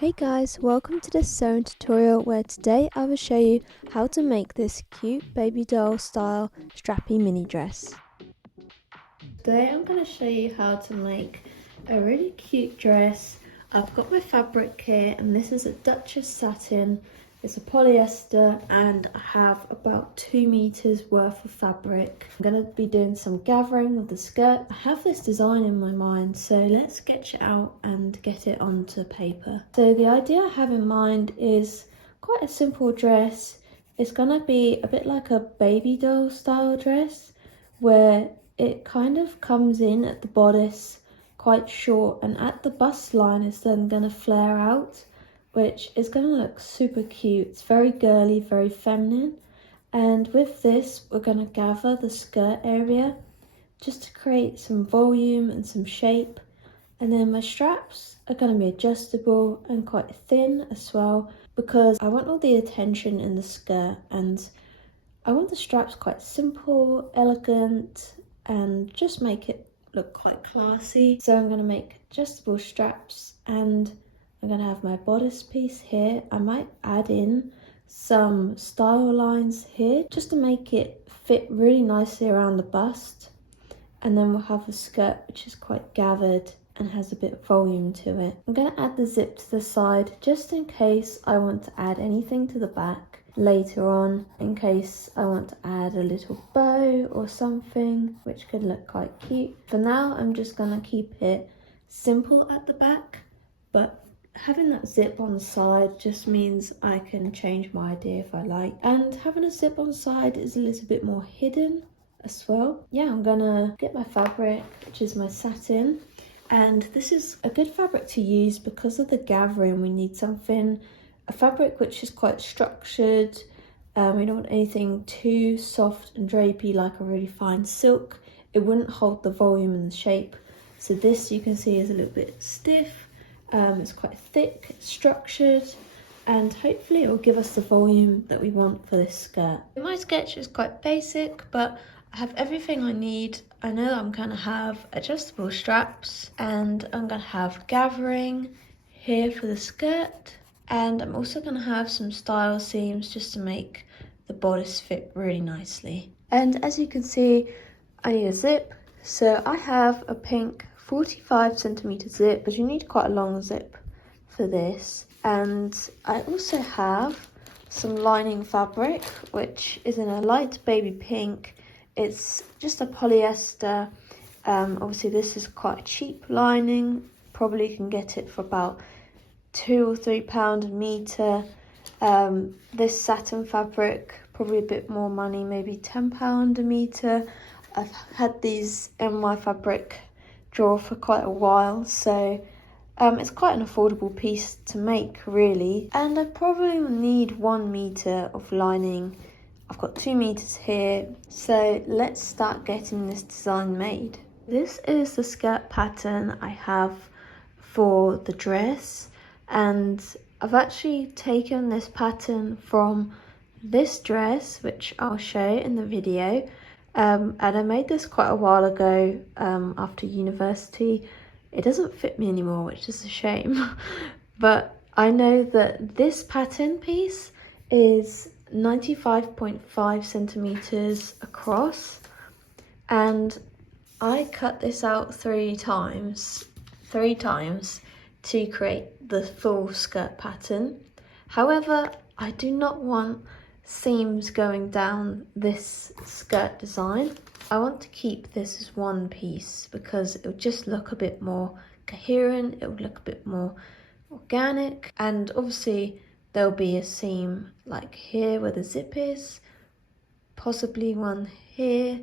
Hey guys, welcome to this sewing tutorial where today I will show you how to make this cute baby doll style strappy mini dress. Today I'm going to show you how to make a really cute dress. I've got my fabric here and this is a Duchess satin. It's a polyester and I have about 2 meters worth of fabric. I'm going to be doing some gathering of the skirt. I have this design in my mind, so let's sketch it out and get it onto paper. So the idea I have in mind is quite a simple dress. It's going to be a bit like a baby doll style dress where it kind of comes in at the bodice quite short and at the bust line it's then going to flare out, which is going to look super cute. It's very girly, very feminine. And with this, we're going to gather the skirt area just to create some volume and some shape. And then my straps are going to be adjustable and quite thin as well, because I want all the attention in the skirt and I want the straps quite simple, elegant, and just make it look quite classy. So I'm going to make adjustable straps and I'm going to have my bodice piece here. I might add in some style lines here just to make it fit really nicely around the bust. And then we'll have a skirt which is quite gathered and has a bit of volume to it. I'm going to add the zip to the side just in case I want to add anything to the back later on, in case I want to add a little bow or something which could look quite cute. For now I'm just going to keep it simple at the back, but having that zip on the side just means I can change my idea if I like. And having a zip on the side is a little bit more hidden as well. Yeah, I'm gonna get my fabric, which is my satin. And this is a good fabric to use because of the gathering. We need a fabric which is quite structured. We don't want anything too soft and drapey like a really fine silk. It wouldn't hold the volume and the shape. So this, you can see, is a little bit stiff. It's quite thick, structured, and hopefully it will give us the volume that we want for this skirt. My sketch is quite basic, but I have everything I need. I know I'm going to have adjustable straps and I'm going to have gathering here for the skirt, and I'm also going to have some style seams just to make the bodice fit really nicely. And as you can see, I need a zip. So I have a pink 45 centimeter zip, but you need quite a long zip for this. And I also have some lining fabric, which is in a light baby pink. It's just a polyester. Obviously this is quite a cheap lining. Probably can get it for about £2 or £3 a meter. This satin fabric, probably a bit more money, maybe £10 a meter. I've had these in my fabric drawer for quite a while, so it's quite an affordable piece to make, really. And I probably will need 1 meter of lining. I've got 2 meters here, so let's start getting this design made. This is the skirt pattern I have for the dress, and I've actually taken this pattern from this dress, which I'll show in the video. And I made this quite a while ago after university. It doesn't fit me anymore, which is a shame. But I know that this pattern piece is 95.5 centimeters across. And I cut this out 3 times to create the full skirt pattern. However, I do not want seams going down this skirt design. I want to keep this as one piece because it will just look a bit more coherent, it will look a bit more organic, and obviously there'll be a seam like here where the zip is, possibly one here,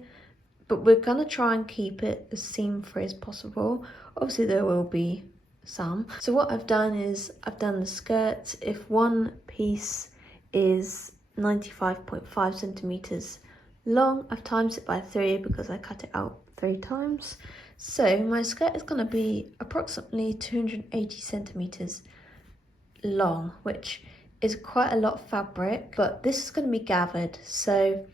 but we're gonna try and keep it as seam free as possible. Obviously there will be some. So what I've done is I've done the skirt. If one piece is 95.5 centimeters long, I've times it by 3 because I cut it out 3 times. So my skirt is going to be approximately 280 centimeters long, which is quite a lot of fabric, but this is going to be gathered. So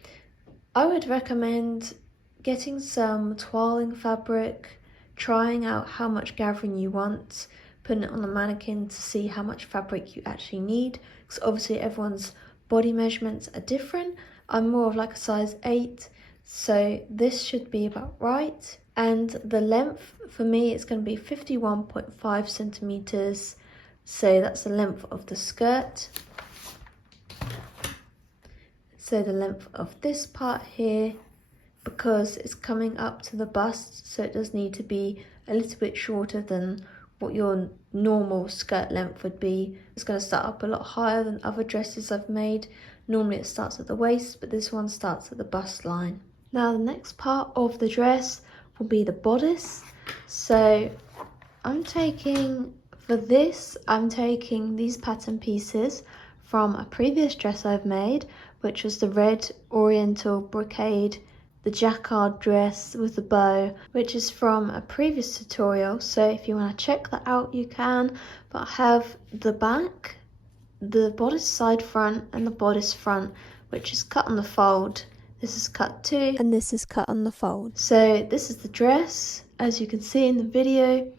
I would recommend getting some toiling fabric, trying out how much gathering you want, putting it on the mannequin to see how much fabric you actually need, because obviously everyone's body measurements are different. I'm more of like a size 8, so this should be about right. And the length for me is going to be 51.5 centimeters, so that's the length of the skirt. So the length of this part here, because it's coming up to the bust, so it does need to be a little bit shorter than what your normal skirt length would be. It's going to start up a lot higher than other dresses I've made. Normally it starts at the waist, but this one starts at the bust line. Now the next part of the dress will be the bodice. So I'm taking these pattern pieces from a previous dress I've made, which was the red oriental brocade, the jacquard dress with the bow, which is from a previous tutorial. So if you want to check that out, you can. But I have the back, the bodice side front, and the bodice front, which is cut on the fold. This is cut too, and this is cut on the fold. So this is the dress. As you can see in the video,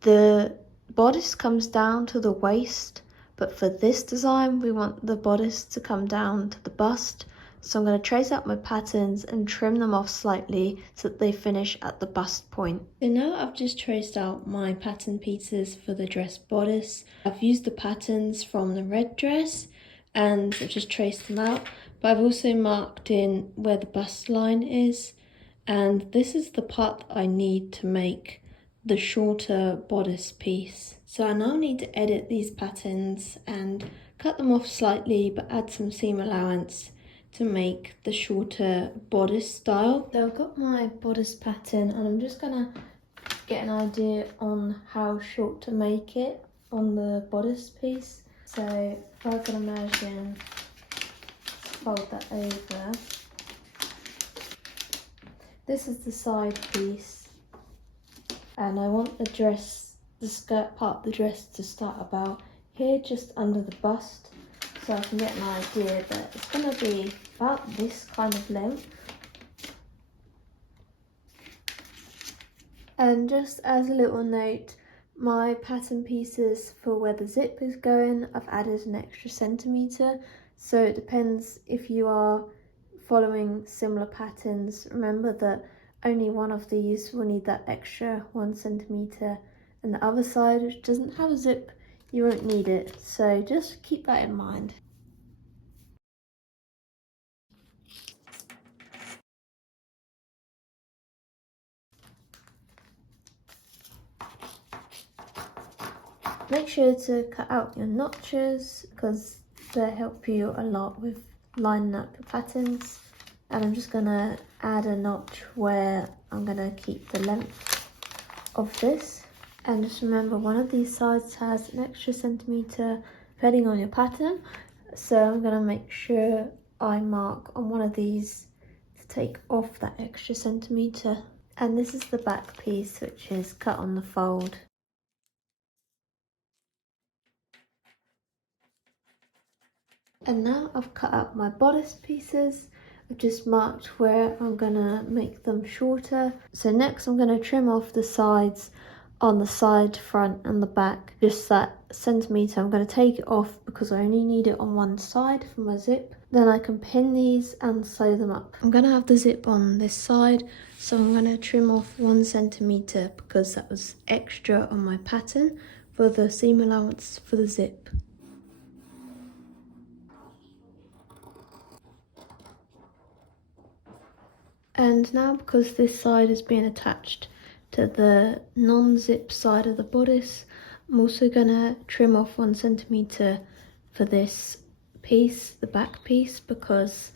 the bodice comes down to the waist, but for this design we want the bodice to come down to the bust. So I'm going to trace out my patterns and trim them off slightly so that they finish at the bust point. So now I've just traced out my pattern pieces for the dress bodice. I've used the patterns from the red dress and I've just traced them out, but I've also marked in where the bust line is, and this is the part that I need to make the shorter bodice piece. So I now need to edit these patterns and cut them off slightly, but add some seam allowance to make the shorter bodice style. So I've got my bodice pattern and I'm just gonna get an idea on how short to make it on the bodice piece. So if I can imagine, fold that over. This is the side piece, and I want the skirt part of the dress to start about here, just under the bust, so I can get an idea that it's going to be about this kind of length. And just as a little note, my pattern pieces for where the zip is going, I've added an extra centimetre, so it depends if you are following similar patterns. Remember that only one of these will need that extra 1 centimetre, and the other side, which doesn't have a zip, you won't need it, so just keep that in mind. Make sure to cut out your notches because they help you a lot with lining up your patterns. And I'm just gonna add a notch where I'm gonna keep the length of this. And just remember, one of these sides has an extra centimetre depending on your pattern. So I'm gonna make sure I mark on one of these to take off that extra centimetre. And this is the back piece, which is cut on the fold. And now I've cut out my bodice pieces. I've just marked where I'm gonna make them shorter. So next I'm gonna trim off the sides on the side, front and the back. Just that centimetre, I'm gonna take it off because I only need it on one side for my zip. Then I can pin these and sew them up. I'm gonna have the zip on this side, so I'm gonna trim off 1 centimetre because that was extra on my pattern for the seam allowance for the zip. And now, because this side is being attached to the non-zip side of the bodice, I'm also going to trim off 1 centimetre for this piece, the back piece, because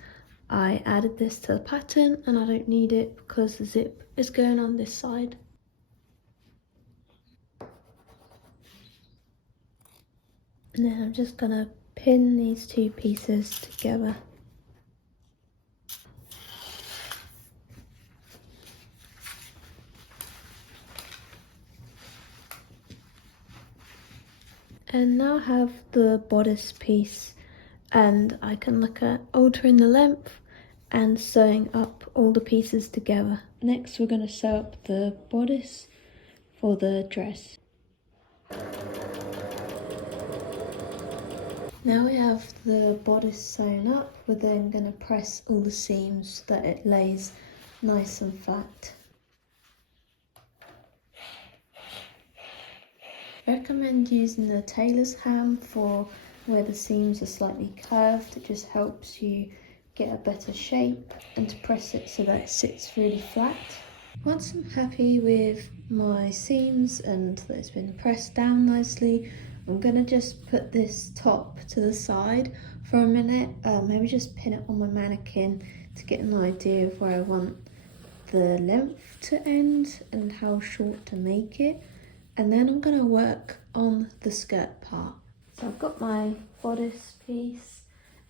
I added this to the pattern and I don't need it because the zip is going on this side. And then I'm just going to pin these two pieces together. And now I have the bodice piece, and I can look at altering the length and sewing up all the pieces together. Next we're going to sew up the bodice for the dress. Now we have the bodice sewn up, we're then going to press all the seams so that it lays nice and flat. I recommend using the tailor's ham for where the seams are slightly curved. It just helps you get a better shape, and to press it so that it sits really flat. Once I'm happy with my seams and that it's been pressed down nicely, I'm going to just put this top to the side for a minute, maybe just pin it on my mannequin to get an idea of where I want the length to end and how short to make it. And then I'm going to work on the skirt part. So I've got my bodice piece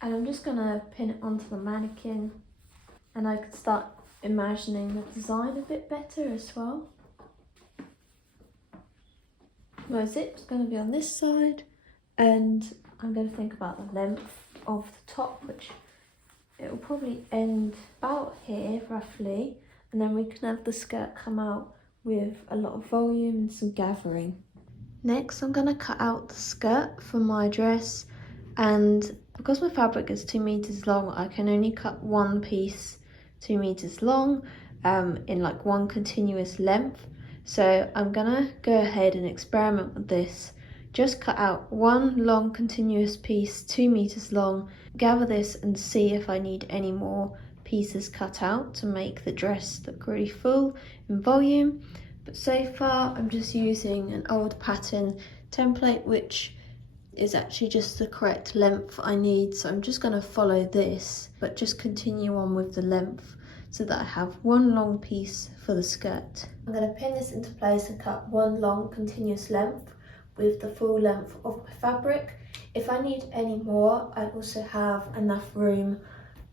and I'm just going to pin it onto the mannequin, and I could start imagining the design a bit better as well. My zip's going to be on this side, and I'm going to think about the length of the top, which it will probably end about here roughly, and then we can have the skirt come out with a lot of volume and some gathering. Next, I'm going to cut out the skirt for my dress, and because my fabric is 2 meters long, I can only cut one piece 2 meters long in like one continuous length. So I'm gonna go ahead and experiment with this. Just cut out one long continuous piece 2 meters long, gather this and see if I need any more pieces cut out to make the dress look really full in volume. But so far I'm just using an old pattern template, which is actually just the correct length I need. So I'm just going to follow this, but just continue on with the length so that I have one long piece for the skirt. I'm going to pin this into place and cut one long continuous length with the full length of my fabric. If I need any more, I also have enough room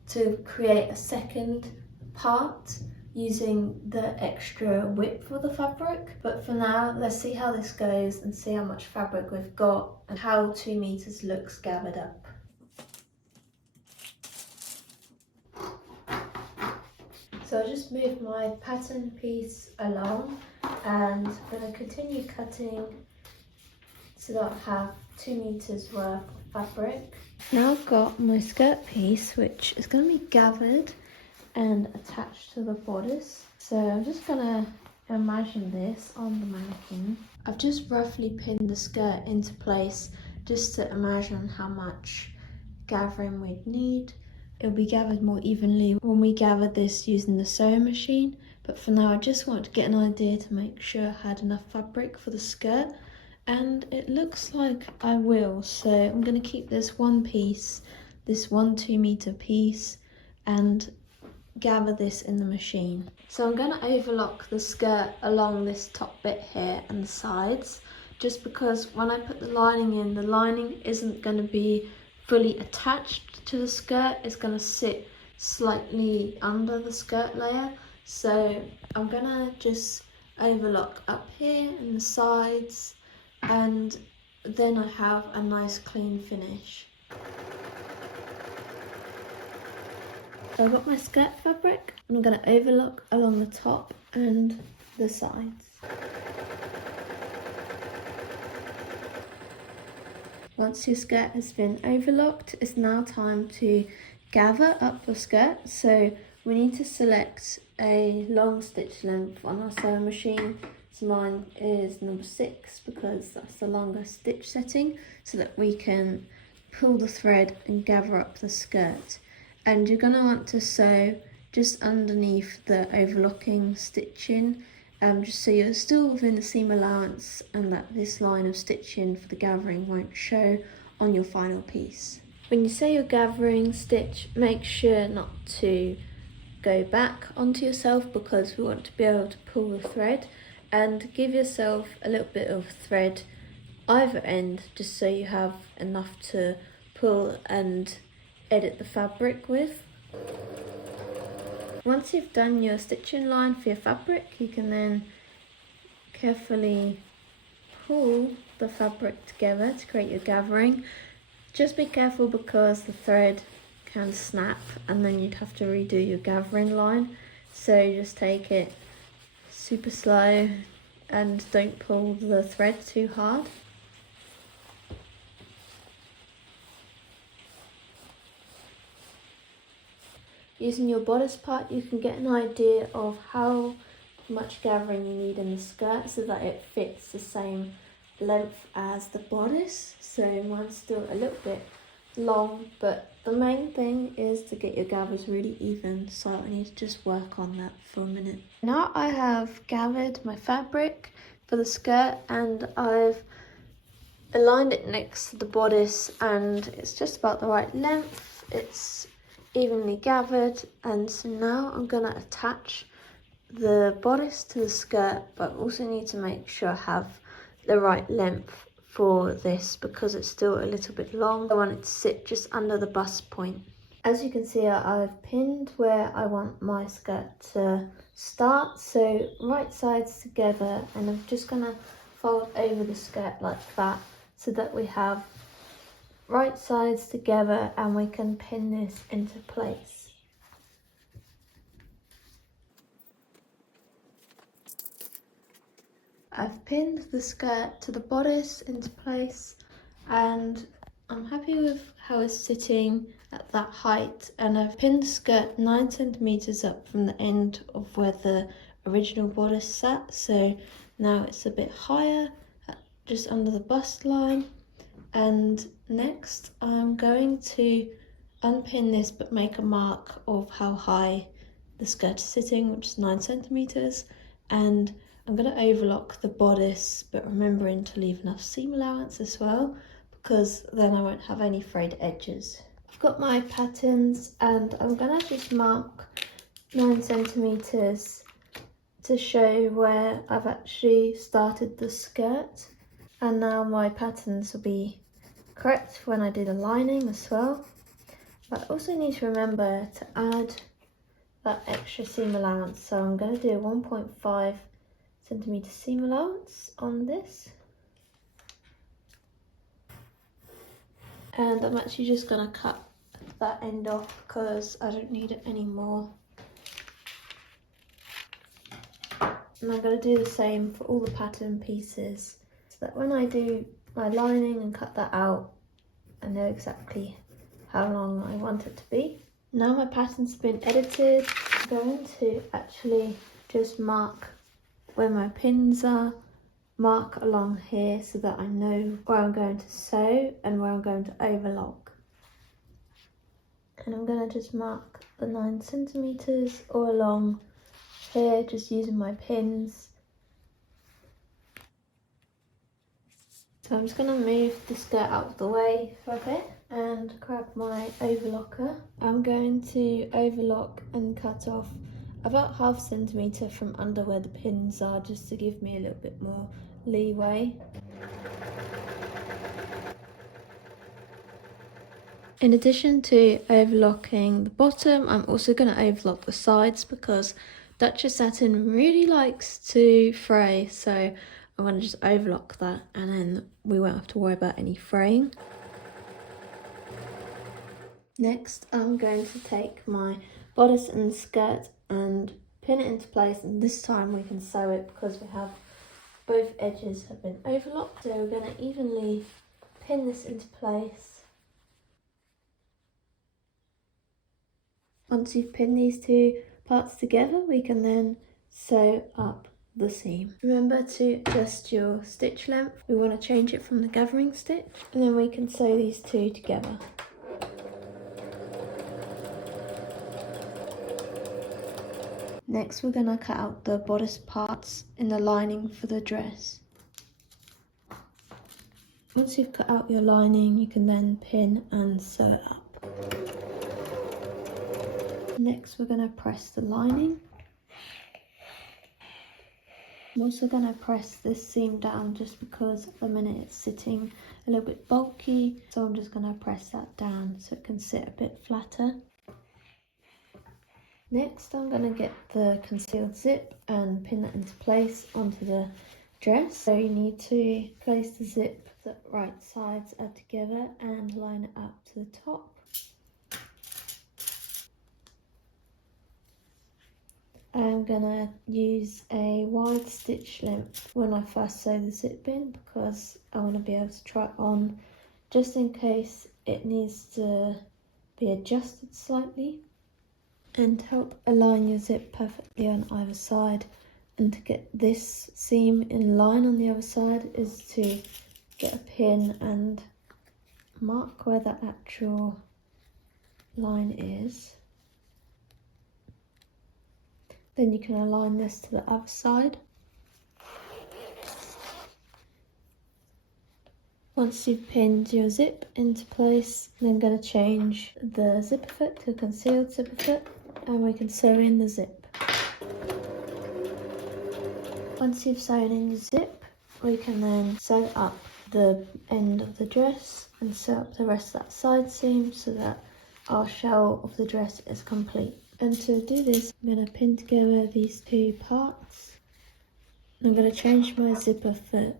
to create a second part using the extra width of the fabric. But for now, let's see how this goes and see how much fabric we've got and how 2 meters looks gathered up. So I just moved my pattern piece along and I'm going to continue cutting so that I have 2 meters worth of fabric. Now I've got my skirt piece, which is going to be gathered and attached to the bodice. So I'm just gonna imagine this on the mannequin. I've just roughly pinned the skirt into place just to imagine how much gathering we'd need. It'll be gathered more evenly when we gather this using the sewing machine, but for now I just want to get an idea to make sure I had enough fabric for the skirt, and it looks like I will. So I'm going to keep this one piece, this 1 2 meter piece, and gather this in the machine. So I'm going to overlock the skirt along this top bit here and the sides, just because when I put the lining in, the lining isn't going to be fully attached to the skirt. It's going to sit slightly under the skirt layer. So I'm going to just overlock up here and the sides, and then I have a nice clean finish. So I've got my skirt fabric, and I'm going to overlock along the top and the sides. Once your skirt has been overlocked, it's now time to gather up your skirt. So we need to select a long stitch length on our sewing machine. So mine is number 6 because that's the longest stitch setting, so that we can pull the thread and gather up the skirt. And you're going to want to sew just underneath the overlocking stitching, just so you're still within the seam allowance and that this line of stitching for the gathering won't show on your final piece. When you sew your gathering stitch, make sure not to go back onto yourself, because we want to be able to pull the thread, and give yourself a little bit of thread either end just so you have enough to pull and edit the fabric with. Once you've done your stitching line for your fabric, you can then carefully pull the fabric together to create your gathering. Just be careful because the thread can snap and then you'd have to redo your gathering line. So just take it super slow and don't pull the thread too hard. using your bodice part, you can get an idea of how much gathering you need in the skirt so that it fits the same length as the bodice. So mine's still a little bit long, but the main thing is to get your gathers really even, so I need to just work on that for a minute. Now I have gathered my fabric for the skirt and I've aligned it next to the bodice, and it's just about the right length. It's evenly gathered, and so now I'm gonna attach the bodice to the skirt, but also need to make sure I have the right length for this because it's still a little bit long. I want it to sit just under the bust point. As you can see, I've pinned where I want my skirt to start, so right sides together, and I'm just gonna fold over the skirt like that so that we have right sides together and we can pin this into place. I've pinned the skirt to the bodice into place and I'm happy with how it's sitting at that height, and I've pinned the skirt 9 centimeters up from the end of where the original bodice sat, so now it's a bit higher, just under the bust line. And next I'm going to unpin this but make a mark of how high the skirt is sitting, which is 9 centimeters, and I'm going to overlock the bodice, but remembering to leave enough seam allowance as well, because then I won't have any frayed edges. I've got my patterns and I'm going to just mark 9 centimeters to show where I've actually started the skirt. And now my patterns will be correct when I do the lining as well. But I also need to remember to add that extra seam allowance. So I'm going to do a 1.5 centimeter seam allowance on this. And I'm actually just going to cut that end off because I don't need it anymore. And I'm going to do the same for all the pattern pieces, so that when I do my lining and cut that out, I know exactly how long I want it to be. Now my pattern's been edited, I'm going to actually just mark where my pins are, mark along here so that I know where I'm going to sew and where I'm going to overlock. And I'm going to just mark the 9 centimeters all along here, just using my pins. So I'm just going to move the skirt out of the way for a bit and grab my overlocker. I'm going to overlock and cut off about 0.5 centimeter from under where the pins are, just to give me a little bit more leeway. In addition to overlocking the bottom, I'm also going to overlock the sides because Duchess satin really likes to fray, so I'm going to just overlock that and then we won't have to worry about any fraying. Next, I'm going to take my bodice and skirt and pin it into place, and this time we can sew it because we have both edges have been overlocked. So we're going to evenly pin this into place. Once you've pinned these two parts together, we can then sew up the seam. Remember to adjust your stitch length. We want to change it from the gathering stitch, and then we can sew these two together. Next, we're going to cut out the bodice parts in the lining for the dress. Once you've cut out your lining, you can then pin and sew it up. Next, we're going to press the lining. I'm also going to press this seam down just because at the minute it's sitting a little bit bulky, so I'm just going to press that down so it can sit a bit flatter. Next, I'm going to get the concealed zip and pin that into place onto the dress. So you need to place the zip so that right sides are together and line it up to the top. I'm going to use a wide stitch length when I first sew the zip in because I want to be able to try it on just in case it needs to be adjusted slightly. And to help align your zip perfectly on either side and to get this seam in line on the other side is to get a pin and mark where the actual line is. Then you can align this to the other side. Once you've pinned your zip into place, then I'm going to change the zipper foot to a concealed zipper foot, and we can sew in the zip. Once you've sewn in the zip, we can then sew up the end of the dress and sew up the rest of that side seam so that our shell of the dress is complete. And to do this, I'm going to pin together these two parts. I'm going to change my zipper foot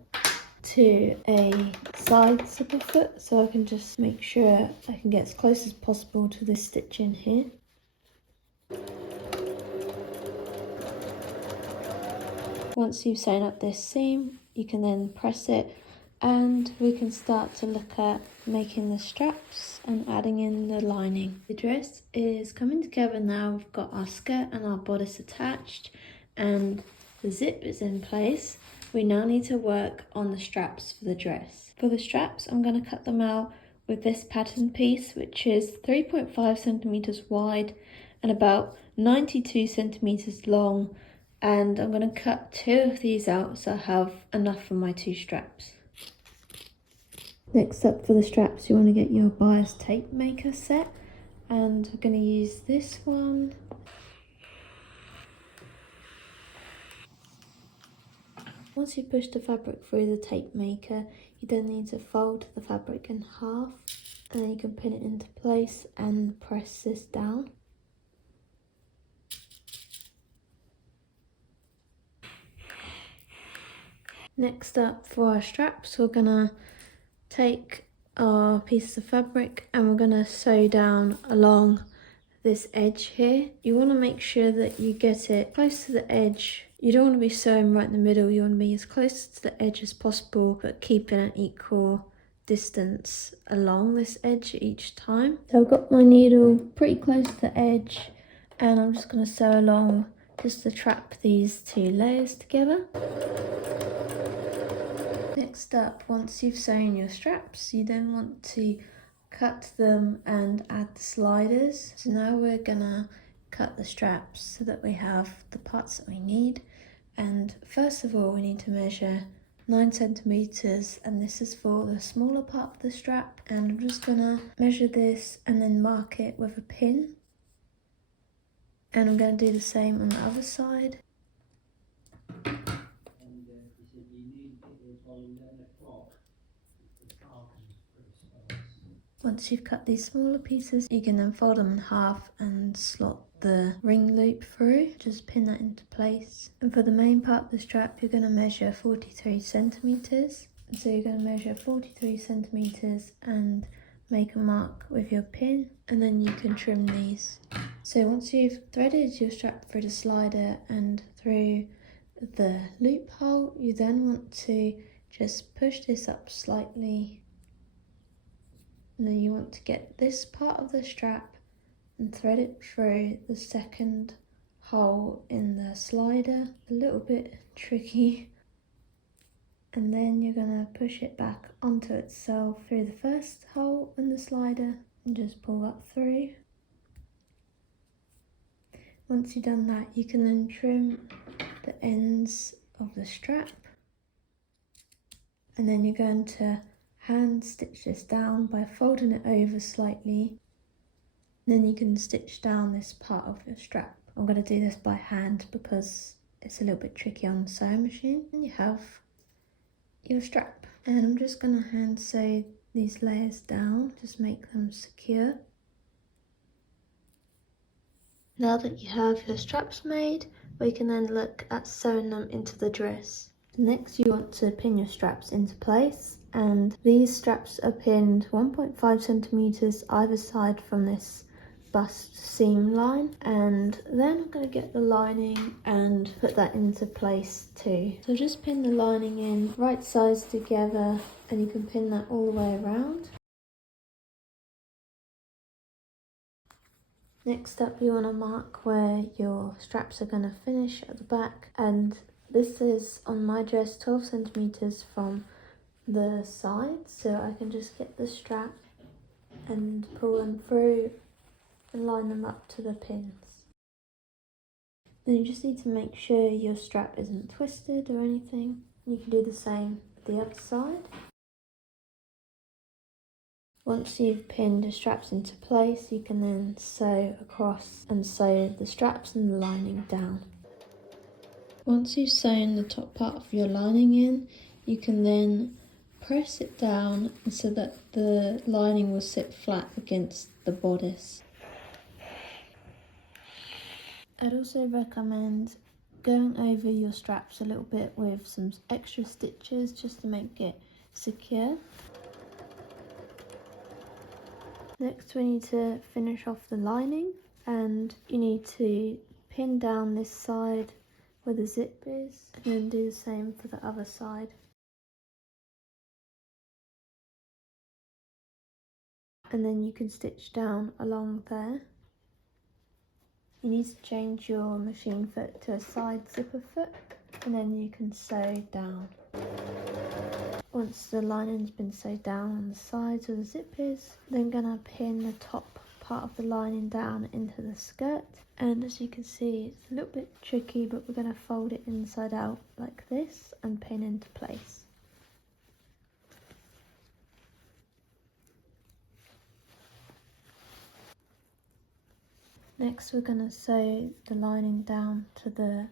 to a side zipper foot so I can just make sure I can get as close as possible to this stitch in here. Once you've sewn up this seam, you can then press it and we can start to look at making the straps and adding in the lining. The dress is coming together now. We've got our skirt and our bodice attached and the zip is in place. We now need to work on the straps for the dress. For the straps, I'm going to cut them out with this pattern piece, which is 3.5 centimeters wide and about 92 centimeters long. And I'm going to cut 2 of these out so I have enough for my 2 straps. Next up, for the straps, you want to get your buyer's tape maker set, and we're going to use this one. Once you push the fabric through the tape maker, you then need to fold the fabric in half, and then you can pin it into place and press this down. Next up, for our straps, we're going to take our piece of fabric and we're going to sew down along this edge here. You want to make sure that you get it close to the edge. You don't want to be sewing right in the middle. You want to be as close to the edge as possible, but keeping an equal distance along this edge each time. So I've got my needle pretty close to the edge and I'm just going to sew along just to trap these 2 layers together. Next up, once you've sewn your straps, you then want to cut them and add the sliders. So now we're gonna cut the straps so that we have the parts that we need. And first of all, we need to measure 9 centimeters, and this is for the smaller part of the strap. And I'm just gonna measure this and then mark it with a pin. And I'm gonna do the same on the other side. Once you've cut these smaller pieces, you can then fold them in half and slot the ring loop through. Just pin that into place. And for the main part of the strap, you're going to measure 43 centimeters. So you're going to measure 43 centimeters and make a mark with your pin, and then you can trim these. So once you've threaded your strap through the slider and through the loophole, you then want to just push this up slightly. And then you want to get this part of the strap and thread it through the second hole in the slider. A little bit tricky. And then you're going to push it back onto itself through the first hole in the slider and just pull that through. Once you've done that, you can then trim the ends of the strap. And then you're going to hand stitch this down by folding it over slightly. Then you can stitch down this part of your strap. I'm going to do this by hand because it's a little bit tricky on the sewing machine. And you have your strap. And I'm just going to hand sew these layers down, just make them secure. Now that you have your straps made, we can then look at sewing them into the dress. Next, you want to pin your straps into place, and these straps are pinned 1.5 centimeters either side from this bust seam line. And then I'm going to get the lining and put that into place too. So just pin the lining in right sides together, and you can pin that all the way around. Next up, you want to mark where your straps are going to finish at the back, and this is on my dress 12 centimeters from the side, so I can just get the strap and pull them through and line them up to the pins. Then you just need to make sure your strap isn't twisted or anything. You can do the same with the other side. Once you've pinned the straps into place, you can then sew across and sew the straps and the lining down. Once you've sewn the top part of your lining in, you can then press it down so that the lining will sit flat against the bodice. I'd also recommend going over your straps a little bit with some extra stitches just to make it secure. Next we need to finish off the lining, and you need to pin down this side where the zip is and then do the same for the other side. And then you can stitch down along there. You need to change your machine foot to a side zipper foot, and then you can sew down. Once the lining's been sewed down on the sides where the zip is, then gonna pin the top part of the lining down into the skirt. And as you can see, it's a little bit tricky, but we're gonna fold it inside out like this and pin into place. Next we're going to sew the lining down to the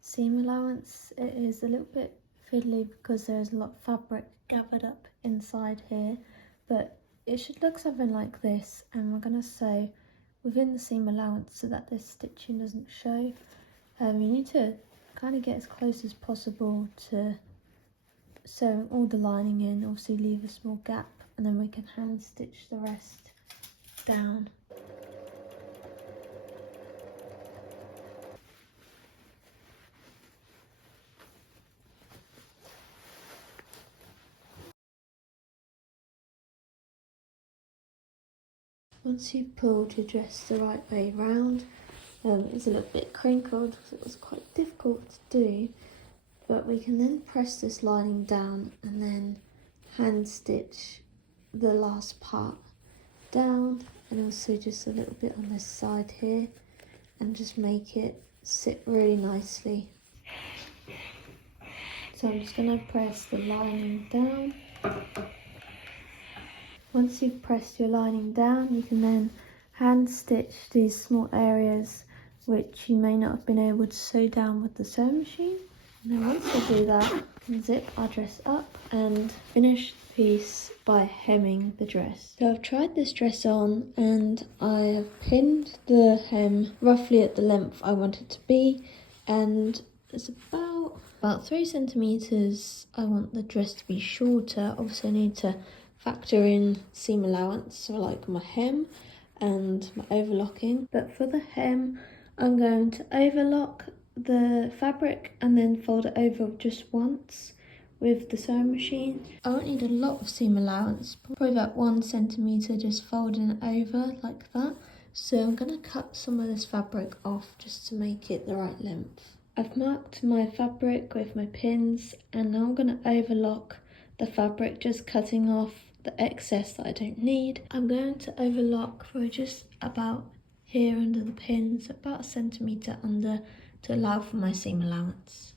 seam allowance. It is a little bit fiddly because there's a lot of fabric gathered up inside here, but it should look something like this, and we're going to sew within the seam allowance so that this stitching doesn't show. You need to kind of get as close as possible to sewing all the lining in, obviously leave a small gap, and then we can hand stitch the rest down. Once you've pulled your dress the right way round, it's a little bit crinkled because it was quite difficult to do, but we can then press this lining down and then hand stitch the last part down, and also just a little bit on this side here, and just make it sit really nicely. So I'm just going to press the lining down. Once you've pressed your lining down, you can then hand stitch these small areas which you may not have been able to sew down with the sewing machine. And then once I do that, I can zip our dress up and finish the piece by hemming the dress. So I've tried this dress on, and I have pinned the hem roughly at the length I want it to be, and it's about 3 centimeters. I want the dress to be shorter. Obviously I need to factor in seam allowance for like my hem and my overlocking, but for the hem I'm going to overlock the fabric and then fold it over just once with the sewing machine. I won't need a lot of seam allowance, probably about 1 centimeter, just folding it over like that. So I'm going to cut some of this fabric off just to make it the right length. I've marked my fabric with my pins, and now I'm going to overlock the fabric, just cutting off the excess that I don't need. I'm going to overlock for just about here under the pins, about 1 centimeter under, to allow for my seam allowance.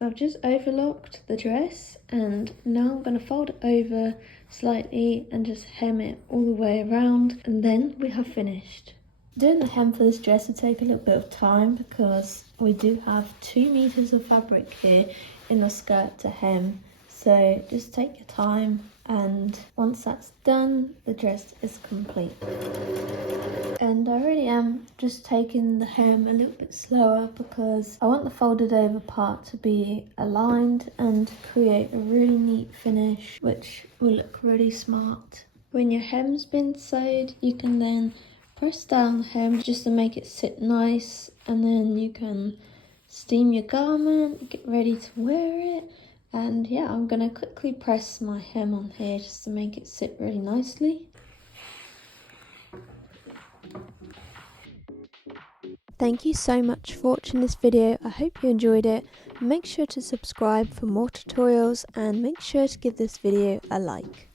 I've just overlocked the dress, and now I'm going to fold it over slightly and just hem it all the way around, and then we have finished. Doing the hem for this dress will take a little bit of time because we do have 2 meters of fabric here in the skirt to hem, so just take your time, and once that's done, the dress is complete. And I really am just taking the hem a little bit slower because I want the folded over part to be aligned and create a really neat finish which will look really smart. When your hem's been sewed, you can then press down the hem just to make it sit nice, and then you can steam your garment, get ready to wear it, And yeah, I'm going to quickly press my hem on here just to make it sit really nicely. Thank you so much for watching this video. I hope you enjoyed it. Make sure to subscribe for more tutorials and make sure to give this video a like.